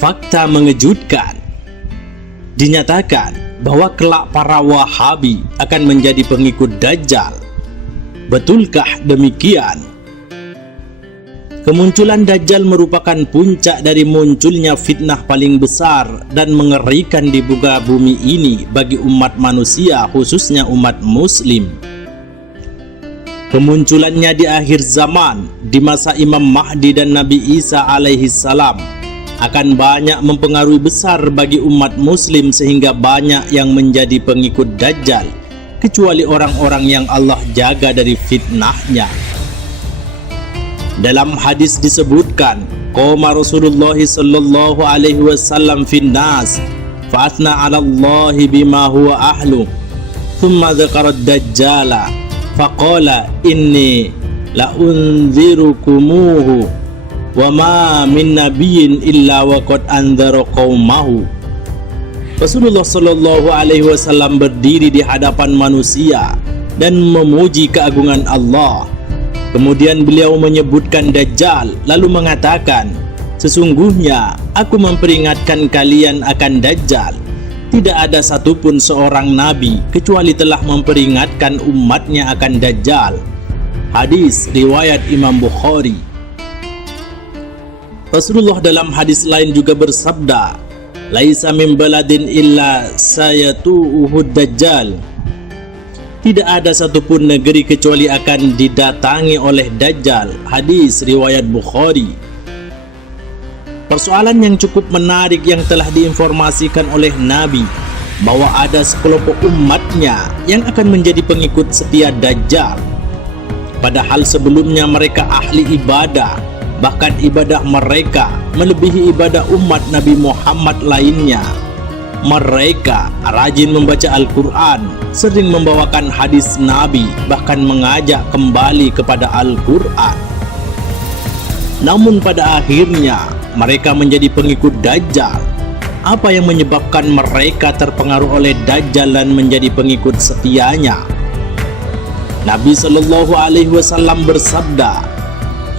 Fakta mengejutkan. Dinyatakan bahwa kelak para Wahabi akan menjadi pengikut Dajjal. Betulkah demikian? Kemunculan Dajjal merupakan puncak dari munculnya fitnah paling besar dan mengerikan di muka bumi ini bagi umat manusia, khususnya umat muslim. Kemunculannya di akhir zaman, di masa Imam Mahdi dan Nabi Isa alaihi salam, akan banyak mempengaruhi besar bagi umat muslim sehingga banyak yang menjadi pengikut Dajjal, kecuali orang-orang yang Allah jaga dari fitnahnya. Dalam hadis disebutkan, qoma Rasulullah sallallahu alaihi wasallam fin nas fa athna 'ala Allah bima huwa ahlu thumma dzakara ad-dajjala faqala inni la unzirukumuhu wa ma min nabiyyin illa wa qad anzara qaumahu. Rasulullah sallallahu alaihi wasallam berdiri di hadapan manusia dan memuji keagungan Allah. Kemudian beliau menyebutkan Dajjal, lalu mengatakan, sesungguhnya aku memperingatkan kalian akan Dajjal. Tidak ada satupun seorang nabi kecuali telah memperingatkan umatnya akan Dajjal. Hadis riwayat Imam Bukhari. Rasulullah dalam hadis lain juga bersabda, laisa min baladin illa sayatu'uhud Dajjal. Tidak ada satupun negeri kecuali akan didatangi oleh Dajjal. Hadis riwayat Bukhari. Persoalan yang cukup menarik yang telah diinformasikan oleh Nabi, bahwa ada sekelompok umatnya yang akan menjadi pengikut setia Dajjal. Padahal sebelumnya mereka ahli ibadah, bahkan ibadah mereka melebihi ibadah umat Nabi Muhammad lainnya. Mereka rajin membaca Al-Quran, sering membawakan hadis Nabi, bahkan mengajak kembali kepada Al-Quran. Namun pada akhirnya mereka menjadi pengikut Dajjal. Apa yang menyebabkan mereka terpengaruh oleh Dajjal dan menjadi pengikut setianya? Nabi Shallallahu Alaihi Wasallam bersabda,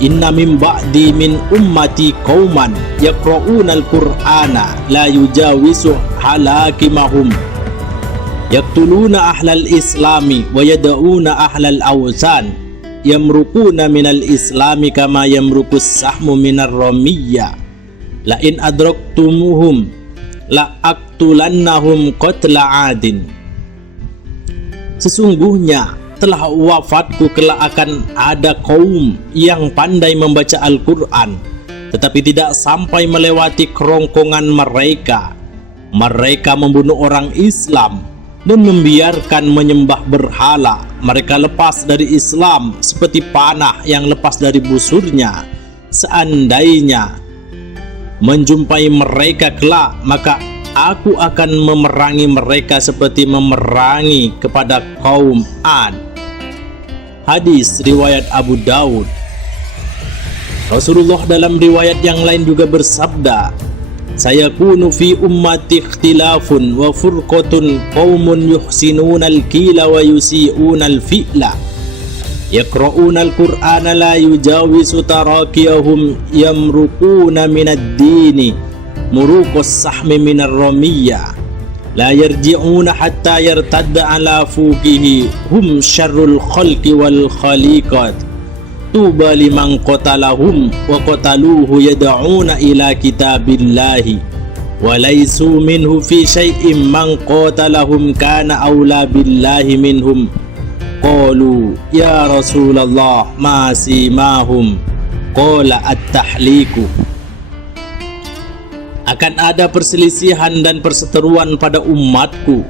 inna min ba'di min ummati qauman yaqra'una al-Qur'ana la yujawisu halakimahum yaqtuluna ahlal islami wa yad'una ahlal awsan yamruquna minal islami kama yamruqus sahmu minar ramiyya la in adraktumuhum la aqtulannahum qatla adin. Sesungguhnya telah wafatku kelak akan ada kaum yang pandai membaca Al-Quran, tetapi tidak sampai melewati kerongkongan mereka. Mereka membunuh orang Islam dan membiarkan menyembah berhala. Mereka lepas dari Islam seperti panah yang lepas dari busurnya. Seandainya menjumpai mereka kelak, maka aku akan memerangi mereka seperti memerangi kepada kaum Ad. Hadis riwayat Abu Daud. Rasulullah dalam riwayat yang lain juga bersabda, sayakunu fi ummati ikhtilafun wa furqatun qaumun yuhsinuna al-qila wa yusi'una al-fi'la yaqra'una al-Qur'ana la yujawizu tarakiyahum yamruquna minad dini muruqus sahmi minar ramiyya la yarji'una hatta yartadda ala fuqihi hum syarrul khalqi wal khaliqat tuba liman qatalahum wa qataluhu yad'una ila kitabillahi wa laysu minhu fi syai'in man qatalahum kana awla billahi minhum qalu ya Rasulullah ma simahum qala at-tahliku. Akan ada perselisihan dan perseteruan pada umatku,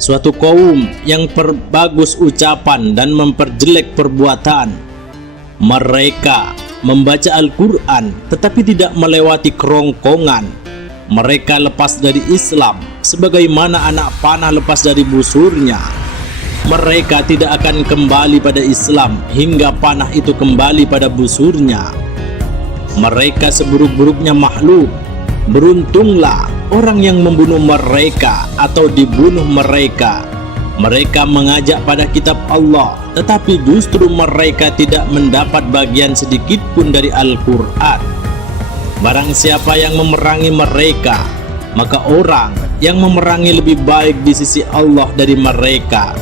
suatu kaum yang perbagus ucapan dan memperjelek perbuatan. Mereka membaca Al-Quran tetapi tidak melewati kerongkongan. Mereka lepas dari Islam sebagaimana anak panah lepas dari busurnya. Mereka tidak akan kembali pada Islam hingga panah itu kembali pada busurnya. Mereka seburuk-buruknya makhluk. Beruntunglah orang yang membunuh mereka atau dibunuh mereka. Mereka mengajak pada kitab Allah, tetapi justru mereka tidak mendapat bagian sedikit pun dari Al-Quran. Barang siapa yang memerangi mereka, maka orang yang memerangi lebih baik di sisi Allah dari mereka.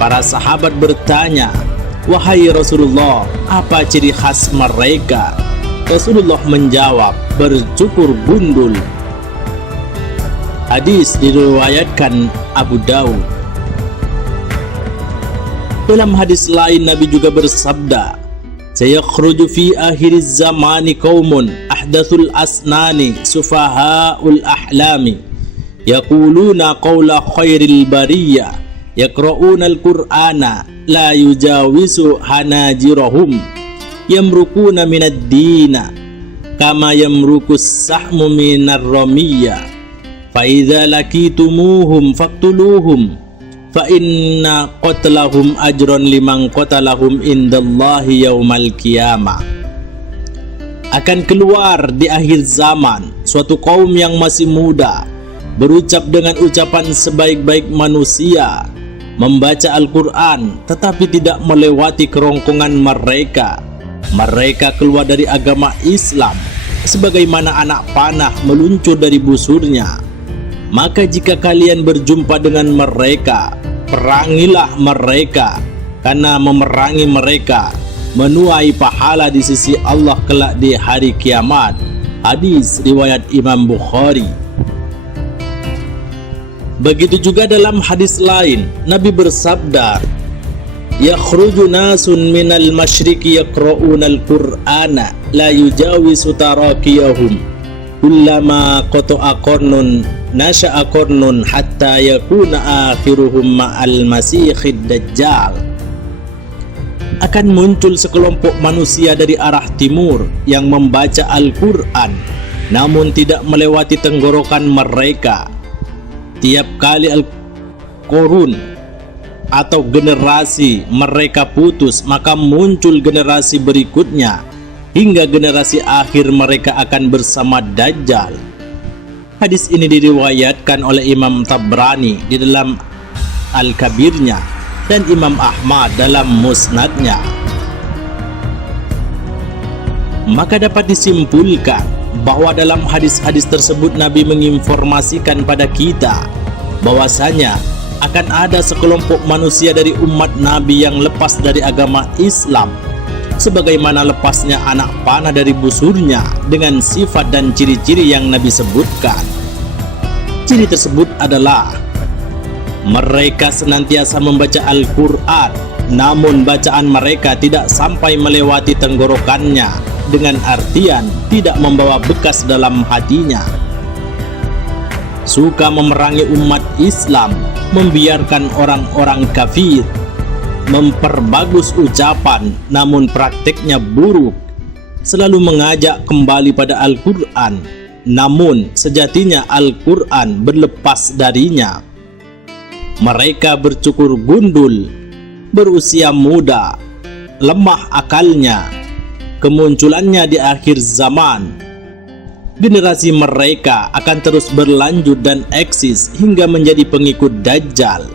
Para sahabat bertanya, "Wahai Rasulullah, apa ciri khas mereka?" Rasulullah menjawab, "Bercukur gundul." Hadis diriwayatkan Abu Daud. Dalam hadis lain Nabi juga bersabda, "Sayakhruju fi akhiriz zamani qaumun ahdatsul asnani sufahaul ahlami yaquluna qawla khairil bariyah yaqra'una al-Qur'ana la yujawizu hanajirahum yamrukuna minad dina kama yamrukus sahmu minar ramiyya fa idza lakitumuhum faqtuluhum fa inna qatlahum ajron liman qatalahum indallahi yaumal qiyamah." Akan keluar di akhir zaman suatu kaum yang masih muda, berucap dengan ucapan sebaik-baik manusia, membaca Al-Quran tetapi tidak melewati kerongkongan mereka. Mereka keluar dari agama Islam sebagaimana anak panah meluncur dari busurnya. Maka jika kalian berjumpa dengan mereka, perangilah mereka, karena memerangi mereka menuai pahala di sisi Allah kelak di hari kiamat. Hadis riwayat Imam Bukhari. Begitu juga dalam hadis lain Nabi bersabda, "Yakhruju nasun minal masyriqi yaqra'una al-Qur'ana la yujawizu tarakiyahum kullama qata'a qarnun nasha'a qarnun hatta yakuna akhiruhum ma'al masihid dajjal." Akan muncul sekelompok manusia dari arah timur yang membaca Al-Quran namun tidak melewati tenggorokan mereka. Tiap kali Al-Qurun atau generasi mereka putus, maka muncul generasi berikutnya hingga generasi akhir mereka akan bersama Dajjal. Hadis ini diriwayatkan oleh Imam Tabrani di dalam Al-Kabirnya dan Imam Ahmad dalam Musnadnya. Maka dapat disimpulkan bahwa dalam hadis-hadis tersebut Nabi menginformasikan pada kita bahwasanya akan ada sekelompok manusia dari umat Nabi yang lepas dari agama Islam sebagaimana lepasnya anak panah dari busurnya, dengan sifat dan ciri-ciri yang Nabi sebutkan. Ciri tersebut adalah mereka senantiasa membaca Al-Quran, namun bacaan mereka tidak sampai melewati tenggorokannya, dengan artian tidak membawa bekas dalam hatinya. Suka memerangi umat Islam, membiarkan orang-orang kafir, memperbagus ucapan namun prakteknya buruk, selalu mengajak kembali pada Al-Quran, namun sejatinya Al-Quran berlepas darinya. Mereka bercukur gundul, berusia muda, lemah akalnya, kemunculannya di akhir zaman. Generasi mereka akan terus berlanjut dan eksis hingga menjadi pengikut Dajjal.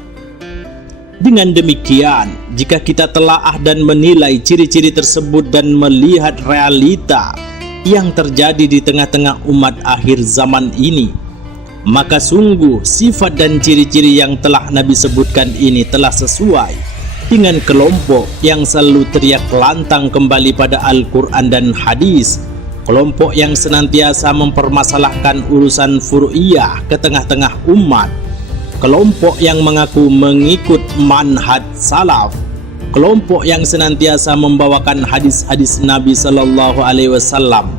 Dengan demikian, jika kita telaah dan menilai ciri-ciri tersebut dan melihat realita yang terjadi di tengah-tengah umat akhir zaman ini, maka sungguh sifat dan ciri-ciri yang telah Nabi sebutkan ini telah sesuai dengan kelompok yang selalu teriak lantang kembali pada Al-Quran dan hadis, kelompok yang senantiasa mempermasalahkan urusan furu'iyah ke tengah-tengah umat, kelompok yang mengaku mengikut manhaj salaf, kelompok yang senantiasa membawakan hadis-hadis Nabi Sallallahu Alaihi Wasallam,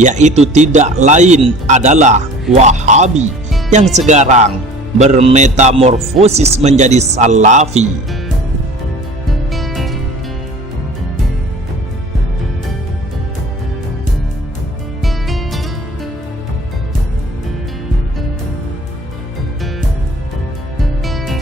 yaitu tidak lain adalah Wahabi yang sekarang bermetamorfosis menjadi Salafi.